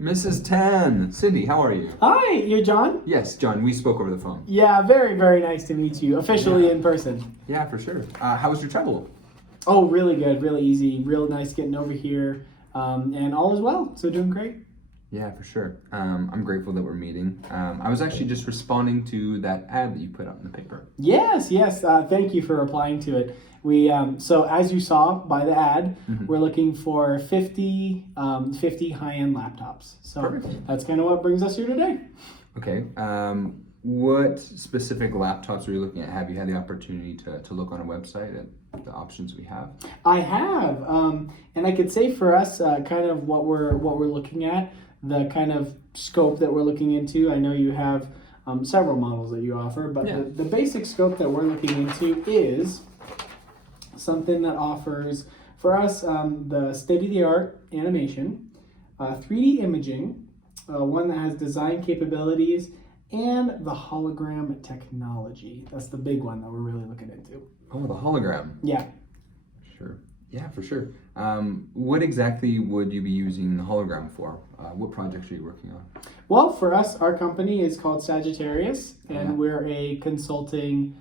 Mrs. Tan. Cindy, how are you? Hi, you're John? Yes, John, we spoke over the phone. Yeah, very, very nice to meet you, officially Yeah. in person. Yeah, for sure. How was your travel? Oh, really good, really easy, real nice getting over here, and all is well, so doing great. Yeah, for sure. I'm grateful that we're meeting. I was actually just responding to that ad that you put out in the paper. Yes, thank you for replying to it. We so as you saw by the ad, we're looking for 50 high-end laptops. So Perfect. that's kind of what brings us here today. Okay. What specific laptops are you looking at? Have you had the opportunity to look on a website at the options we have? I have, and I could say for us, kind of what we're looking at, the kind of scope that we're looking into. I know you have several models that you offer, but Yeah. the basic scope that we're looking into is something that offers for us the state-of-the-art animation, 3D imaging, one that has design capabilities, and the hologram technology. That's the big one that we're really looking into. Oh, the hologram. Yeah. Sure. Yeah, for sure. What exactly would you be using the hologram for? What projects are you working on? Well, for us, our company is called Sagittarius, and Yeah. we're a consulting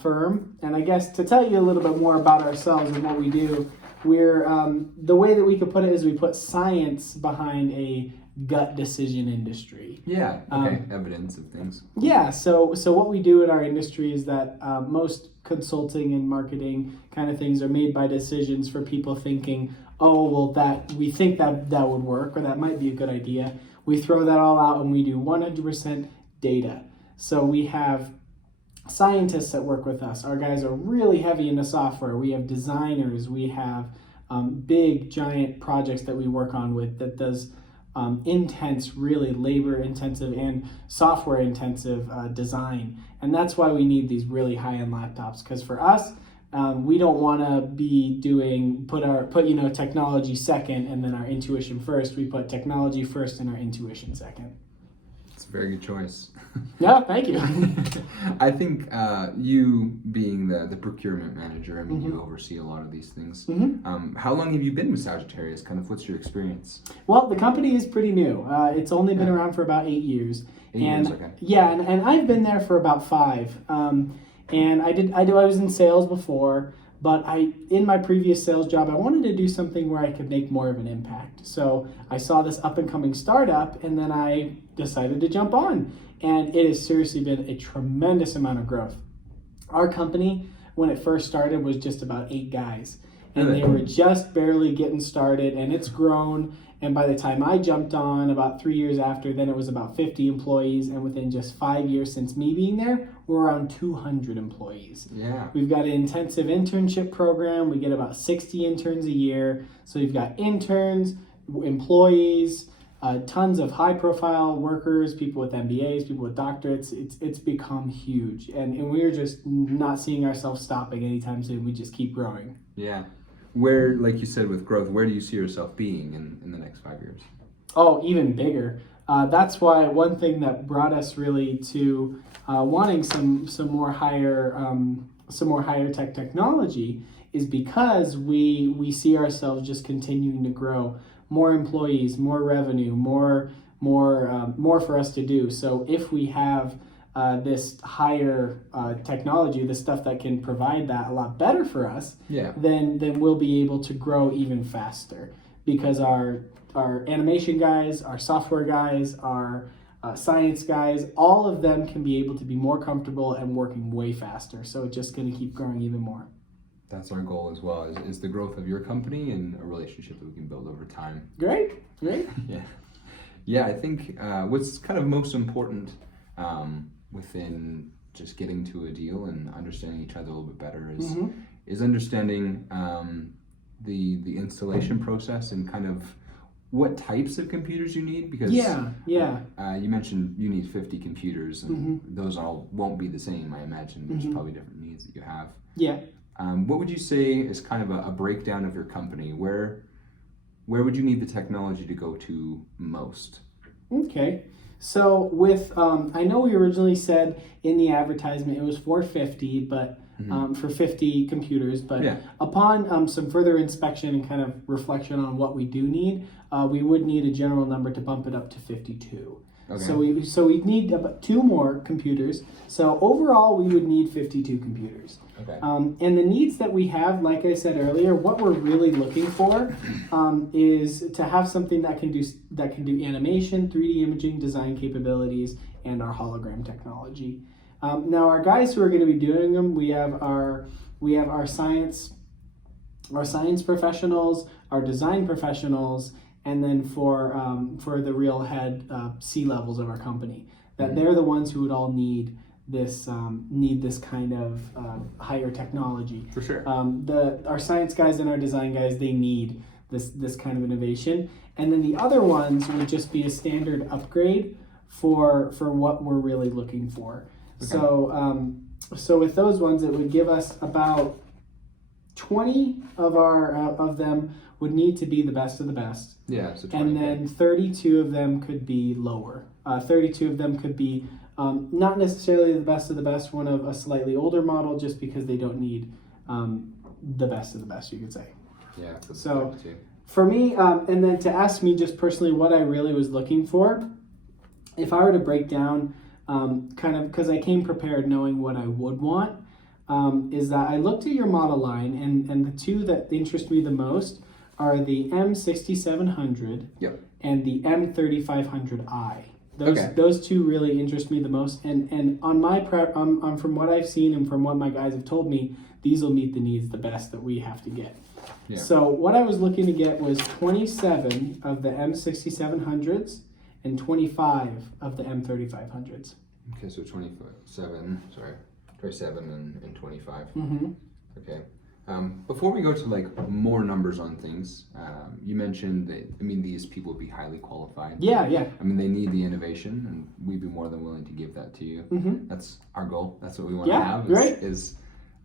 firm. And I guess to tell you a little bit more about ourselves and what we do, we're the way that we could put it is we put science behind a gut decision industry. Yeah, okay. Evidence of things. Yeah, so what we do in our industry is that most consulting and marketing kind of things are made by decisions for people thinking, oh, well, that we think that would work or that might be a good idea. We throw that all out and we do 100% data. So we have scientists that work with us. Our guys are really heavy into software. We have designers. We have big, giant projects that we work on with that does intense, really labor-intensive and software-intensive design. And that's why we need these really high-end laptops. Because for us, we don't want to be put technology second and then our intuition first. We put technology first and our intuition second. It's a very good choice. Yeah, thank you. I think you being the procurement manager, I mean, you oversee a lot of these things. How long have you been with Sagittarius? Kind of what's your experience? Well, the company is pretty new. It's only been around for about 8 years. 8 years, okay. Yeah, and I've been there for about 5. And I was in sales before, but in my previous sales job, I wanted to do something where I could make more of an impact. So I saw this up and coming startup, and then I decided to jump on. And it has seriously been a tremendous amount of growth. Our company, when it first started, was just about 8 guys. And they were just barely getting started, and it's grown. And by the time I jumped on, about 3 years after, then it was about 50 employees. And within just 5 years since me being there, we're around 200 employees. Yeah. We've got an intensive internship program. We get about 60 interns a year. So we've got interns, employees, tons of high-profile workers, people with MBAs, people with doctorates. It's become huge. And we're just not seeing ourselves stopping anytime soon. We just keep growing. Yeah. Where, like you said, with growth, where do you see yourself being in the next 5 years? Oh, even bigger. That's why one thing that brought us really to wanting some more higher tech technology is because we see ourselves just continuing to grow. More employees, more revenue, more for us to do. So if we have this higher technology, the stuff that can provide that a lot better for us, then we'll be able to grow even faster because our animation guys, our software guys, our science guys, all of them can be able to be more comfortable and working way faster. So it's just going to keep growing even more. That's our goal as well, is the growth of your company and a relationship that we can build over time. Great. Yeah, I think what's kind of most important within just getting to a deal and understanding each other a little bit better is understanding the installation process and kind of what types of computers you need, because you mentioned you need 50 computers and those all won't be the same. I imagine there's probably different needs that you have. What would you say is kind of a breakdown of your company? Where would you need the technology to go to most? Okay. So with, I know we originally said in the advertisement it was 450, but for 50 computers. But Yeah. upon some further inspection and kind of reflection on what we do need, we would need a general number to bump it up to 52. Okay. So we'd need about 2 more computers. So overall, we would need 52 computers. Okay. And the needs that we have, like I said earlier, what we're really looking for is to have something that can do animation, 3D imaging, design capabilities, and our hologram technology. Now, our guys who are going to be doing them, we have our science professionals, our design professionals, and then for the real head C levels of our company, that they're the ones who would all need this kind of higher technology. For sure. Our science guys and our design guys, they need this kind of innovation, and then the other ones would just be a standard upgrade for what we're really looking for. Okay. So with those ones, it would give us about 20 of them would need to be the best of the best. Yeah, so 20. And then 32 of them could be lower. 32 of them could be not necessarily the best of the best, one of a slightly older model, just because they don't need the best of the best, you could say. Yeah. So for me, and then to ask me just personally what I really was looking for, if I were to break down kind of, because I came prepared knowing what I would want, is that I looked at your model line, and the two that interest me the most are the M6700 and the M3500i. Those two really interest me the most, and on my from what I've seen and from what my guys have told me, these will meet the needs the best that we have to get. Yeah. So what I was looking to get was 27 of the M6700s and 25 of the M3500s. Okay, so 27 and 25. Mm-hmm. Okay. Before we go to like more numbers on things, you mentioned that, I mean, these people would be highly qualified. Yeah. I mean, they need the innovation, and we'd be more than willing to give that to you. Mm-hmm. That's our goal. That's what we want to have is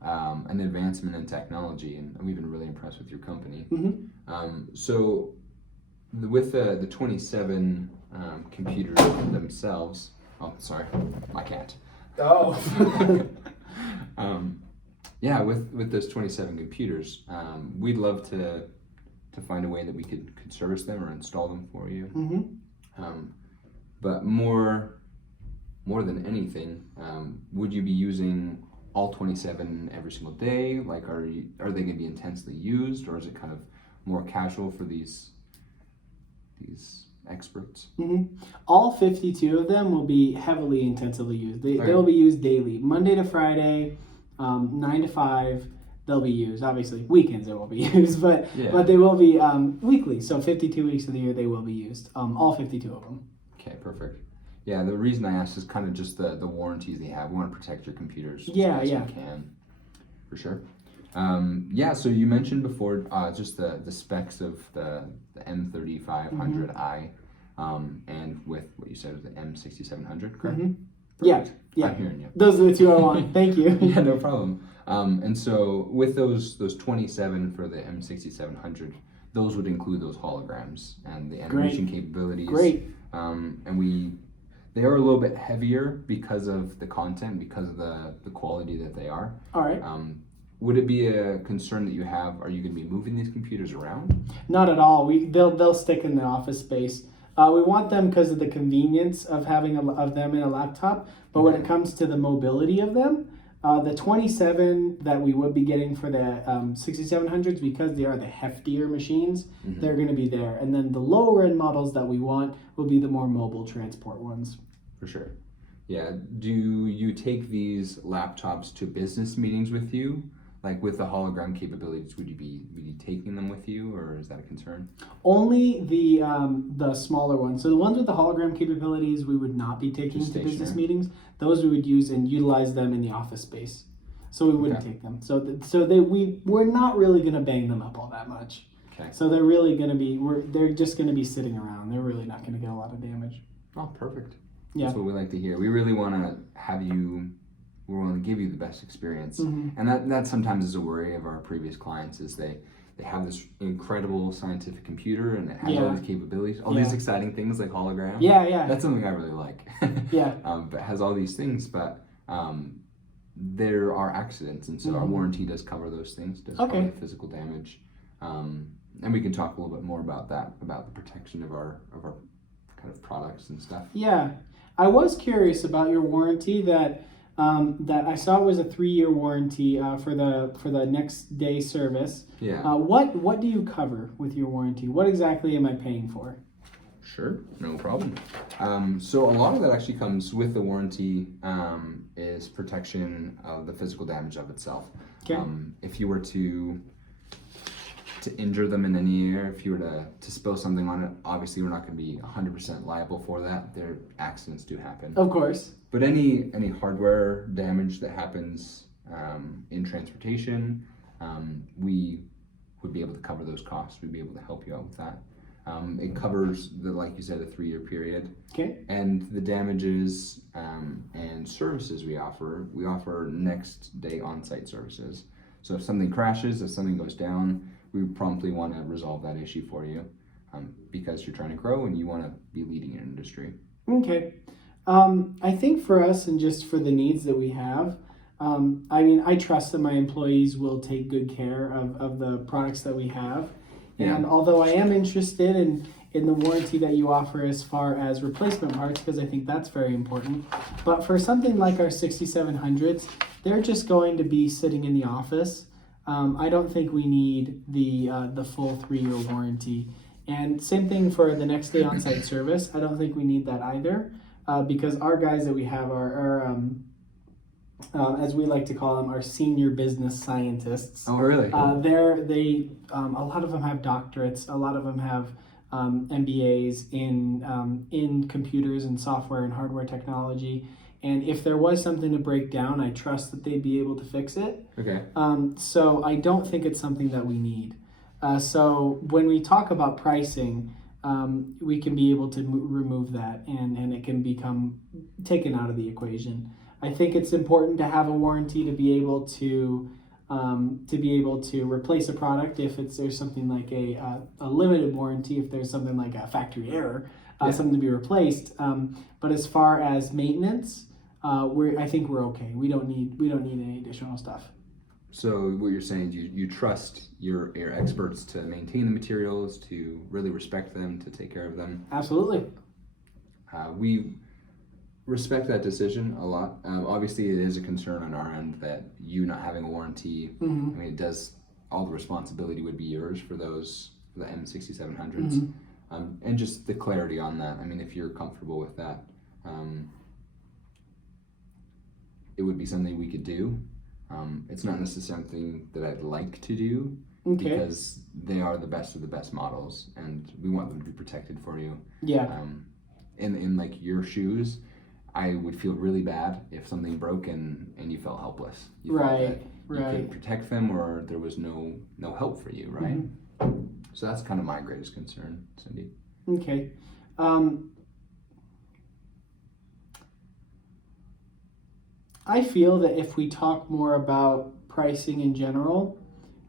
an advancement in technology, and we've been really impressed with your company. Mm-hmm. So with the 27 computers themselves, oh, sorry, my cat. Oh. Yeah, with those 27 computers, we'd love to find a way that we could service them or install them for you. Mm-hmm. But more than anything, would you be using all 27 every single day? Like, are they going to be intensely used, or is it kind of more casual for these experts? Mm-hmm. All 52 of them will be heavily intensively used. They will be used daily, Monday to Friday. 9 to 5, they'll be used. Obviously, weekends they won't be used, but they will be weekly. So 52 weeks of the year they will be used. All 52 of them. Okay, perfect. Yeah, the reason I asked is kind of just the warranties they have. We want to protect your computers as best we can, for sure. So you mentioned before just the specs of the M3500i, and with what you said was the M6700, correct? Mm-hmm. Yeah. I'm hearing you. Those are the two I want. Thank you. Yeah, no problem. And so with those 27 for the M6700, those would include those holograms and the animation capabilities. Great. And they are a little bit heavier because of the content, because of the quality that they are. All right. Would it be a concern that you have? Are you going to be moving these computers around? Not at all. They'll stick in the office space. We want them because of the convenience of having of them in a laptop. But when it comes to the mobility of them, the 27 that we would be getting for the 6700s, because they are the heftier machines, they're going to be there. And then the lower end models that we want will be the more mobile transport ones. For sure. Yeah. Do you take these laptops to business meetings with you? Like with the hologram capabilities, would you be taking them with you, or is that a concern? Only the smaller ones. So the ones with the hologram capabilities, we would not be taking to business meetings. Those we would use and utilize them in the office space. So we wouldn't take them. We're not really going to bang them up all that much. Okay. So they're really going to be they're just going to be sitting around. They're really not going to get a lot of damage. Oh, perfect. Yeah. That's what we like to hear. We really want to have you. We want to give you the best experience, and that sometimes is a worry of our previous clients. Is they have this incredible scientific computer and it has all these capabilities, all these exciting things like hologram. Yeah. That's something I really like. Yeah. But it has all these things, but there are accidents, and so our warranty does cover those things, does cover the physical damage. And we can talk a little bit more about that, about the protection of our kind of products and stuff. Yeah, I was curious about your warranty. That I saw it was a 3-year warranty for the next day service. Yeah. What do you cover with your warranty? What exactly am I paying for? Sure, no problem. So a lot of that actually comes with the warranty, is protection of the physical damage of itself. Okay. If you were to injure them in any area, if you were to spill something on it, obviously we're not going to be 100% liable for that. There, accidents do happen. Of course. But any hardware damage that happens in transportation, we would be able to cover those costs. We'd be able to help you out with that. It covers like you said, a 3-year period. Okay. And the damages and services we offer next day on-site services. So if something crashes, if something goes down, we promptly want to resolve that issue for you, because you're trying to grow and you want to be leading your industry. Okay. I think for us and just for the needs that we have, I trust that my employees will take good care of the products that we have. Yeah. And although I am interested in the warranty that you offer as far as replacement parts, because I think that's very important, but for something like our 6700s, they're just going to be sitting in the office. I don't think we need the full 3-year warranty. And same thing for the next day on-site service. I don't think we need that either, because our guys that we have are as we like to call them, our senior business scientists. Oh, really? A lot of them have doctorates. A lot of them have MBAs in computers and software and hardware technology. And if there was something to break down, I trust that they'd be able to fix it. Okay. So I don't think it's something that we need. So when we talk about pricing, we can be able to remove that, and it can become taken out of the equation. I think it's important to have a warranty to be able to replace a product if there's something like a limited warranty, if there's something like a factory error, something to be replaced. But as far as maintenance, I think we're okay. We don't need any additional stuff. So what you're saying is you trust your experts to maintain the materials, to really respect them, to take care of them. Absolutely. We respect that decision a lot. Obviously, it is a concern on our end that you not having a warranty. Mm-hmm. I mean, all the responsibility would be yours for the M6700s, and just the clarity on that. I mean, if you're comfortable with that, it would be something we could do. It's not necessarily something that I'd like to do, because they are the best of the best models, and we want them to be protected for you. Yeah. In like your shoes, I would feel really bad if something broke and you felt helpless. You felt that you couldn't protect them, or there was no help for you, right? Mm-hmm. So that's kind of my greatest concern, Cindy. Okay. I feel that if we talk more about pricing in general,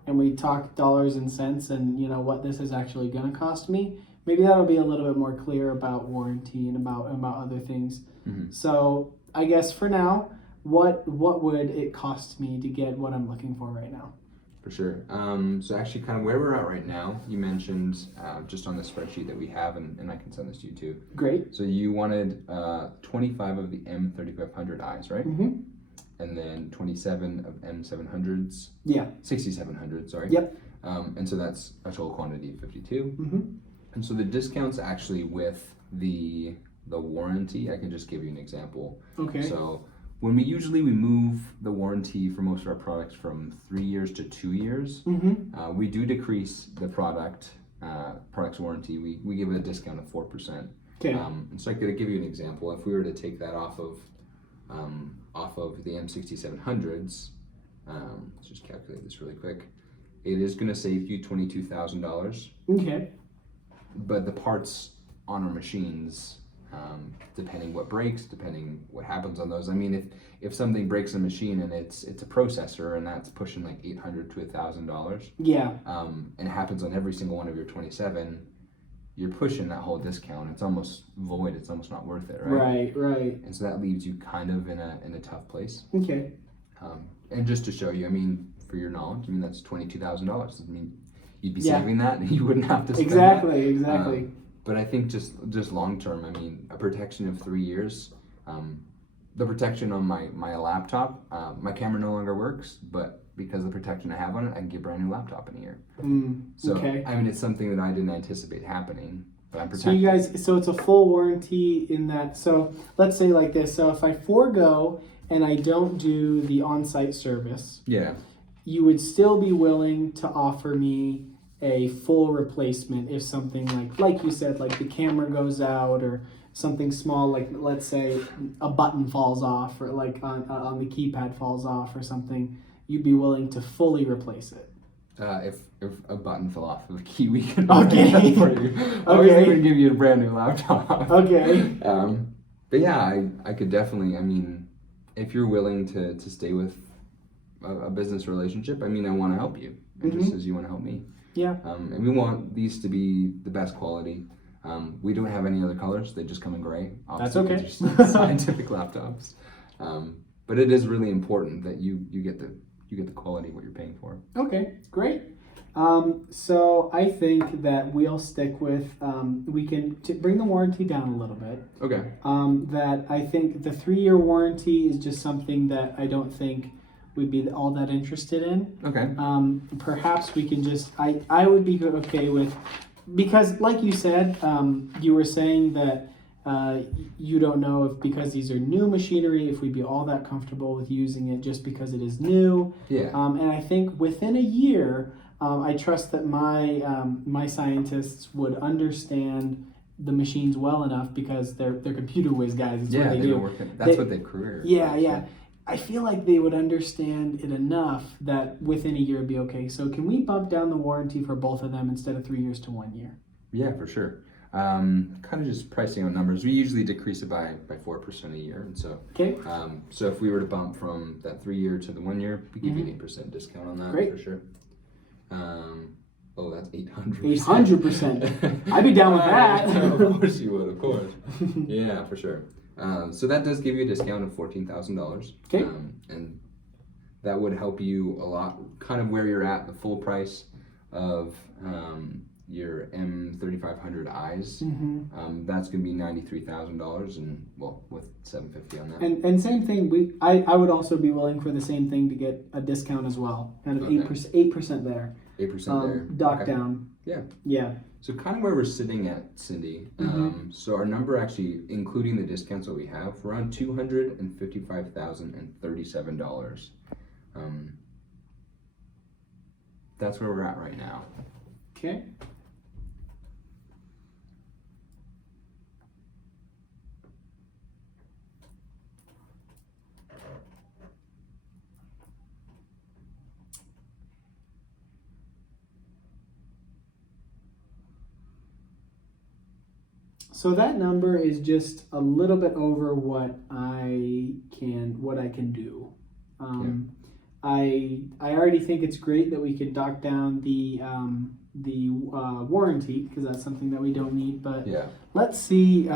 and we talk dollars and cents and what this is actually going to cost me, maybe that'll be a little bit more clear about warranty and about other things. Mm-hmm. So I guess for now, what would it cost me to get what I'm looking for right now? For sure. So actually kind of where we're at right now, you mentioned just on the spreadsheet that we have, and I can send this to you too. Great. So you wanted 25 of the M3500Is, right? Mm-hmm. And then 27 of M700s. Yeah. 6700, sorry. Yep. And so that's a total quantity of 52. Mm-hmm. And so the discounts actually with the warranty, I can just give you an example. Okay. So when we move the warranty for most of our products from 3 years to 2 years, mm-hmm. We do decrease the product's warranty. We give it a discount of 4%. Okay. And so I could give you an example. If we were to take that off of the M6700s, let's just calculate this really quick. It is going to save you $22,000. Okay. But the parts on our machines, depending what breaks, depending what happens on those. I mean, if something breaks a machine and it's a processor and that's pushing like $800 to $1,000. Yeah. And it happens on every single one of your 27. You're pushing that whole discount. It's almost void. It's almost not worth it, right? Right. And so that leaves you kind of in a tough place. Okay. And just to show you, I mean, for your knowledge, I mean, that's $22,000. I mean, you'd be Yeah. saving that and you wouldn't have to spend Exactly. that. But I think just long term, I mean, a protection of 3 years, the protection on my laptop, my camera no longer works, but because of the protection I have on it, I can get a brand new laptop in a year. So, Okay. I mean, it's something that I didn't anticipate happening, but I'm So protected. you guys, so it's a full warranty in that. So let's say like this. So if I forego and I don't do the on-site service, Yeah. you would still be willing to offer me a full replacement if something like you said, like the camera goes out or something small, like let's say a button falls off or like on the keypad falls off or something, you'd be willing to fully replace it. If a button fell off of a key, we can Okay. that for you. I was Okay. going to give you a brand new laptop. Okay. But yeah, I could definitely, I mean, if you're willing to stay with a business relationship, I mean, I want to help you, just as you want to help me. Yeah. And we want these to be the best quality. We don't have any other colors; they just come in gray. That's Obviously, okay. they're just scientific laptops. But it is really important that you get the quality of what you're paying for. Okay, great. So I think that we'll stick with, we can bring the warranty down a little bit. Okay. That I think the 3-year warranty is just something that I don't think we'd be all that interested in. Okay. Perhaps we can just, I would be okay with, because like you said, you were saying that you don't know if because these are new machinery, if we'd be all that comfortable with using it just because it is new. Yeah. And I think within a year, I trust that my scientists would understand the machines well enough because they're computer whiz guys. It's what they do. That's what their career is. Yeah. I feel like they would understand it enough that within a year it'd be okay. So can we bump down the warranty for both of them instead of 3 years to 1 year? Yeah, for sure. Kind of just pricing on numbers. We usually decrease it by 4% a year, and so Okay. So if we were to bump from that 3 year to the 1 year, we give you an 8% discount on that. Great. For sure. That's 800%. 800%. I'd be down with that. Of course you would. Of course. Yeah, for sure. So that does give you a discount of $14,000. Okay. And that would help you a lot, kind of where you're at, the full price of your M3500Is. That's going to be $93,000, and well, with $750 on that. And same thing. I would also be willing for the same thing to get a discount as well. Kind of 8% there. 8% there. Dock Okay. down. Yeah. Yeah. So kind of where we're sitting at, Cindy. So our number actually, including the discounts that we have, we're around $255,037. That's where we're at right now. Okay. So that number is just a little bit over what I can do. I already think it's great that we could dock down the warranty because that's something that we don't need. But Yeah. let's see.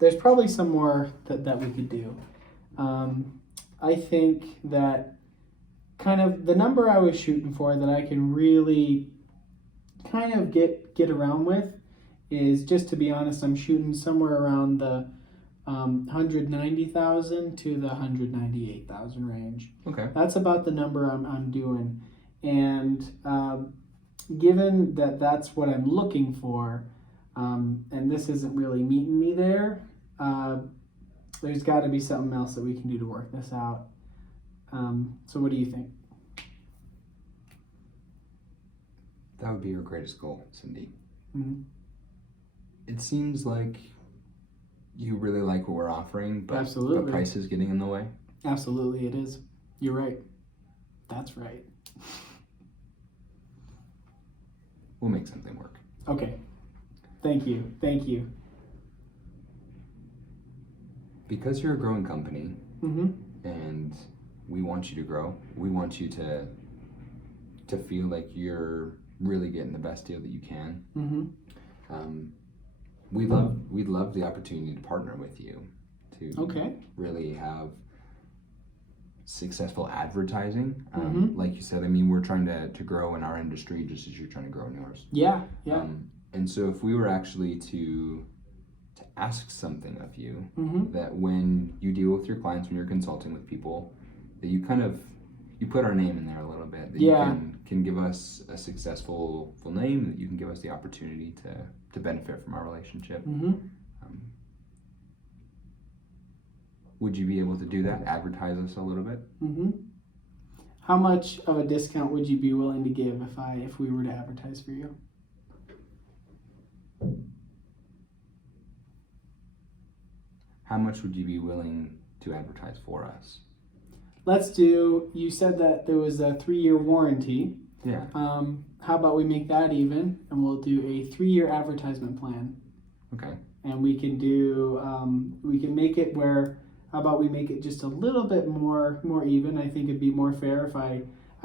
There's probably some more that we could do. I think that kind of the number I was shooting for that I can really kind of get around with is, just to be honest, I'm shooting somewhere around the 190,000 to the 198,000 range. Okay. That's about the number I'm doing, and given that that's what I'm looking for, and this isn't really meeting me there, there's got to be something else that we can do to work this out. So what do you think? That would be your greatest goal, Cindy. Mm-hmm. It seems like you really like what we're offering, but Absolutely. price is getting in the way. Absolutely, it is. You're right. That's right. We'll make something work. Okay. Thank you. Because you're a growing company, Mm-hmm. and we want you to grow. We want you to feel like you're really getting the best deal that you can. Mm-hmm. We'd love the opportunity to partner with you to Okay. really have successful advertising. Mhm. Like you said, I mean, we're trying to grow in our industry just as you're trying to grow in yours. Yeah. And so if we were actually to ask something of you, Mm-hmm. that when you deal with your clients, when you're consulting with people, that you kind of you put our name in there a little bit, that Yeah. you can give us a successful full name, that you can give us the opportunity to benefit from our relationship. Mm-hmm. Would you be able to do that? Advertise us a little bit? Mm-hmm. How much of a discount would you be willing to give if we were to advertise for you? How much would you be willing to advertise for us? Let's do. You said that there was a 3-year warranty. Yeah. How about we make that even, and we'll do a 3-year advertisement plan, Okay. and we can do. We can make it where. How about we make it just a little bit more even? I think it'd be more fair if I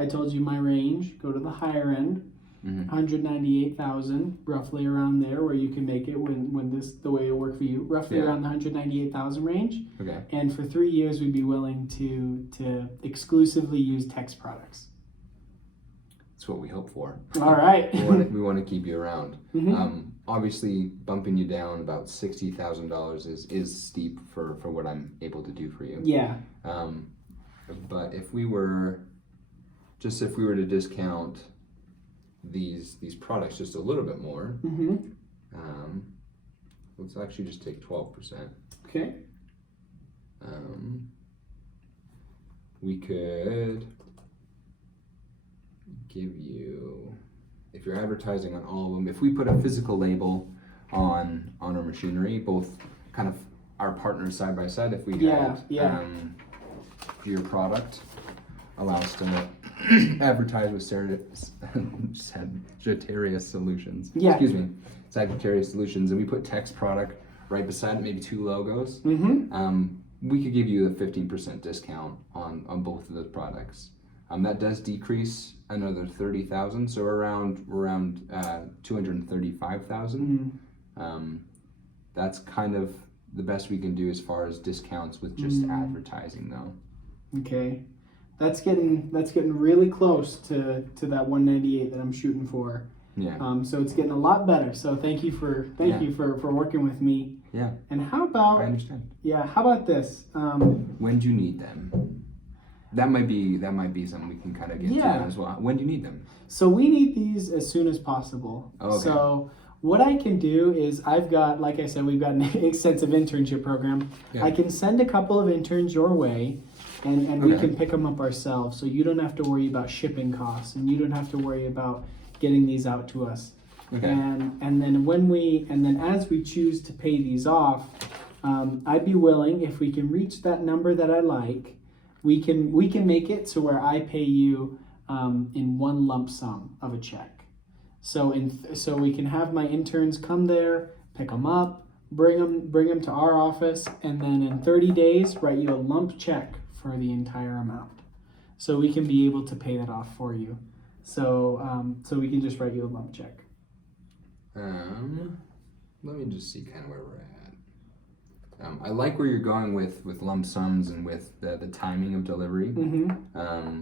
told you my range. Go to the higher end, Mm-hmm. 198,000, roughly around there, where you can make it when this the way it'll work for you. Roughly Yeah. around the 198,000 range. Okay. And for 3 years, we'd be willing to exclusively use Tex products. That's what we hope for. All right. We want to keep you around. Mhm. Obviously, bumping you down about $60,000 is steep for what I'm able to do for you. Yeah. But if we were to discount these products just a little bit more, Mm-hmm. let's actually just take 12%. Okay. We could give you, if you're advertising on all of them, if we put a physical label on our machinery, both kind of our partners side by side, if we had your product allow us to advertise with Sagittarius Solutions. Yeah. Excuse me, Sagittarius Solutions, and we put Tex product right beside it, maybe 2 logos. Mm-hmm. We could give you a 15% discount on both of those products. That does decrease another 30,000, so around 235,000. Mm-hmm. That's kind of the best we can do as far as discounts with just advertising, though. Okay. That's getting really close to that 198 that I'm shooting for. Yeah. So it's getting a lot better. So thank you for working with me. Yeah. And how I about understand. how about this? When do you need them? That might be something we can kind of get to as well. When do you need them? So we need these as soon as possible. Oh, okay. So what I can do is I've got, like I said, we've got an extensive internship program. Yeah. I can send a couple of interns your way, and we Okay. can pick them up ourselves. So you don't have to worry about shipping costs, and you don't have to worry about getting these out to us. Okay. And then as we choose to pay these off, I'd be willing, if we can reach that number that I like, we can make it so where I pay you in one lump sum of a check. So so we can have my interns come there, pick them up, bring them to our office, and then in 30 days write you a lump check for the entire amount. So we can be able to pay that off for you. So we can just write you a lump check. Let me just see kind of where we're at. I like where you're going with lump sums and with the timing of delivery. Mm-hmm.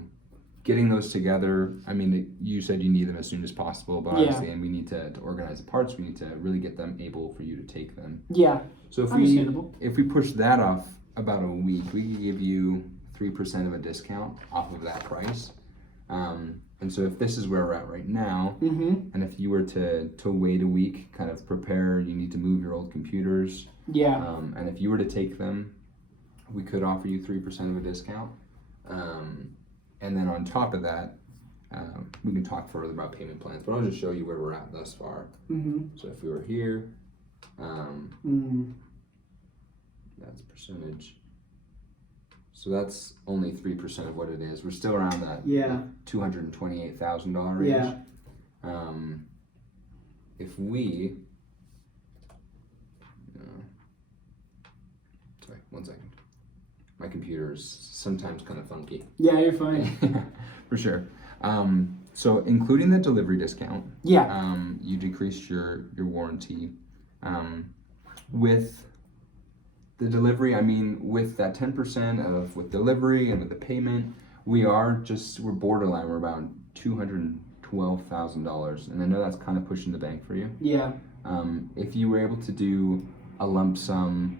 Getting those together, I mean, you said you need them as soon as possible, but obviously, and we need to organize the parts. We need to really get them able for you to take them. Yeah. So Understandable. if we push that off about a week, we could give you 3% of a discount off of that price. And so if this is where we're at right now, Mm-hmm. and if you were to wait a week, kind of prepare, you need to move your old computers. Yeah. And if you were to take them, we could offer you 3% of a discount. And then on top of that, we can talk further about payment plans, but I'll just show you where we're at thus far. Mm-hmm. So if we were here, that's percentage. So that's only 3% of what it is. We're still around that $228,000 range. Yeah. If we, sorry, 1 second. My computer is sometimes kind of funky. Yeah, you're fine. For sure. So including the delivery discount, Yeah. you decreased your warranty. With the delivery, I mean, with that 10% of with delivery and with the payment, we're borderline. We're about $212,000, and I know that's kind of pushing the bank for you. Yeah. If you were able to do a lump sum,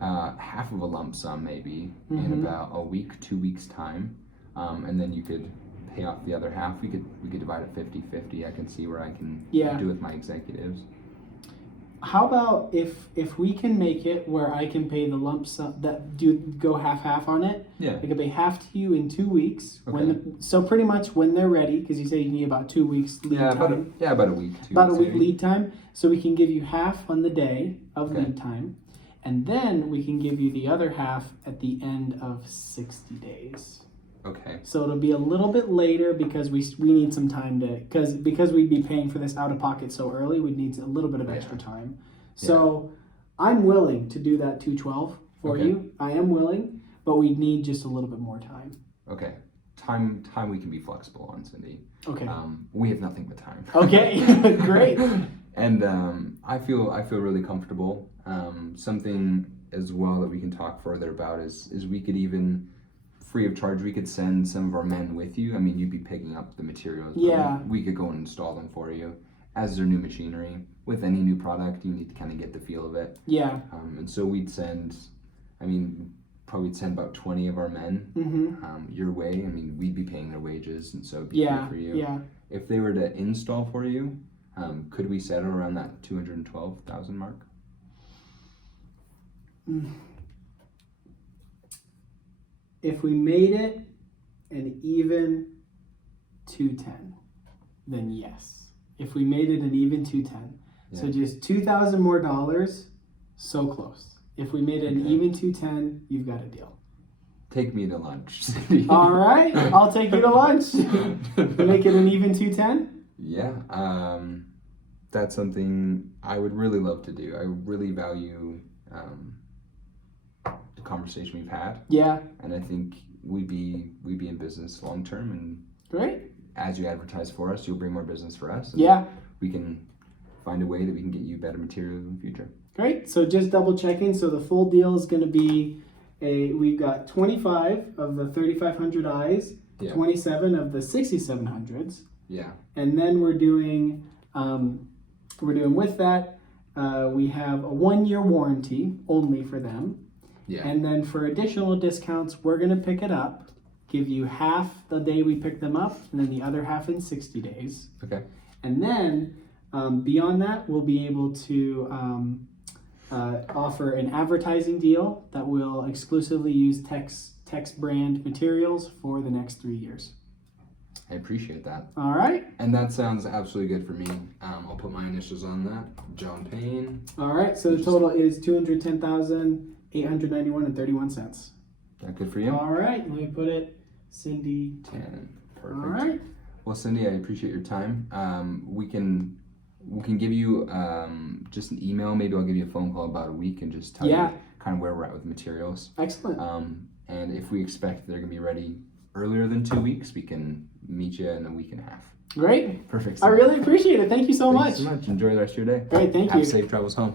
half of a lump sum maybe in about a week, 2 weeks time, and then you could pay off the other half. We could divide it 50-50. I can see where I can do with my executives. How about if we can make it where I can pay the lump sum, go half on it? Yeah. I can pay half to you in 2 weeks. Okay. So pretty much when they're ready, because you say you need about 2 weeks lead time. About a week. About a week lead time. So we can give you half on the day of lead time, and then we can give you the other half at the end of 60 days. Okay. So it'll be a little bit later because we need some time to because we'd be paying for this out of pocket so early. We'd need a little bit of extra time. So I'm willing to do that 212 for you. I am willing, but we need just a little bit more time. Okay. Time we can be flexible on, Cindy. Okay. We have nothing but time. Okay. Great. And I feel really comfortable. Something as well that we can talk further about is we could even, free of charge, we could send some of our men with you. I mean, you'd be picking up the materials. Yeah. We could go and install them for you as their new machinery. With any new product, you need to kind of get the feel of it. Yeah. And so we'd send, probably send about 20 of our men your way. I mean, we'd be paying their wages, and so it'd be good for you. Yeah. If they were to install for you, could we settle around that 212,000 mark? If we made it an even 210, then yes. If we made it an even 210, so just $2,000 more dollars, so close. If we made it an even 210, you've got a deal. Take me to lunch. All right, I'll take you to lunch. Make it an even 210? Yeah, that's something I would really love to do. I really value the conversation we've had. Yeah. And I think we'd be in business long term, and great. As you advertise for us, you'll bring more business for us. And we can find a way that we can get you better material in the future. Great. So just double checking. So the full deal is going to be we've got 25 of the 3500 eyes, 27 of the 6700s. Yeah. And then we're doing with that, we have a 1-year warranty only for them. Yeah. And then for additional discounts, we're going to pick it up, give you half the day we pick them up, and then the other half in 60 days. Okay. And then beyond that, we'll be able to offer an advertising deal that will exclusively use Tex brand materials for the next 3 years. I appreciate that. All right. And that sounds absolutely good for me. I'll put my initials on that. John Payne. All right. So the total is $210,891.31. Is that good for you? All right. Let me put it, Cindy Tannen. Perfect. All right. Well, Cindy, I appreciate your time. We can give you just an email. Maybe I'll give you a phone call about a week and just tell you kind of where we're at with materials. Excellent. And if we expect they're going to be ready earlier than 2 weeks, we can meet you in a week and a half. Great. Perfect. I really appreciate it. Thank you so much. Thank you so much. Enjoy the rest of your day. Great. Thank you. Have safe travels home.